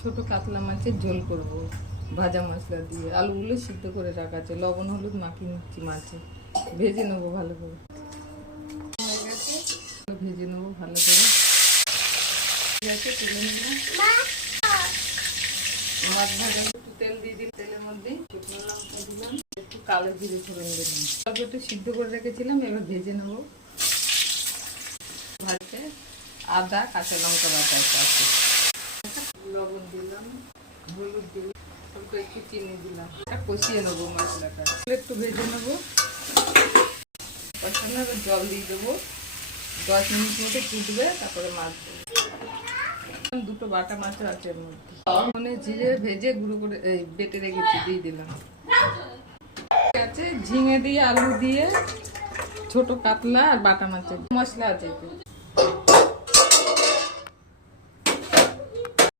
ছোট কাতলা মাছের ঝোল করব ভাজা মশলা দিয়ে। আলুগুলো সিদ্ধ করে রাখা আছে, লবণ হলুদ মাখিয়ে নিচ্ছি মাছে। ভেজে নেবো ভালো করে। হয়ে গেছে, ভেজে নেবো ভালো করে। ঠিক আছে, তুলে নিলাম। মাছ ভাজা একটু তেল দিয়ে দিই, তেলের মধ্যে শুকনো লঙ্কা দিলাম, একটু কালো জিরে ফোড়ন দিলাম। সব একটু সিদ্ধ করে রেখেছিলাম, এবার ভেজে নেবো। ভাজতে আদা কাঁচা লঙ্কা বাটা আছে, লবণ দিলাম, হলুদ দিলাম, অল্প একটু চিনি দিলাম। কষিয়ে নেবো মশলাটা, একটু ভেজে নেবো। কষানো, এবার জল দিয়ে দেবো। 10 মিনিট মতো ফুটবে, তারপরে মাছ দেবো। দুটো বাটা মাছও আছে এর মধ্যে। মানে জিরে ভেজে গুঁড়ো করে বেটে রেখেছি, দিয়ে দিলাম। ঠিক আছে, ঝিঙে দিয়ে আলু দিয়ে ছোট কাতলা আর বাটা মাছের মশলা আছে।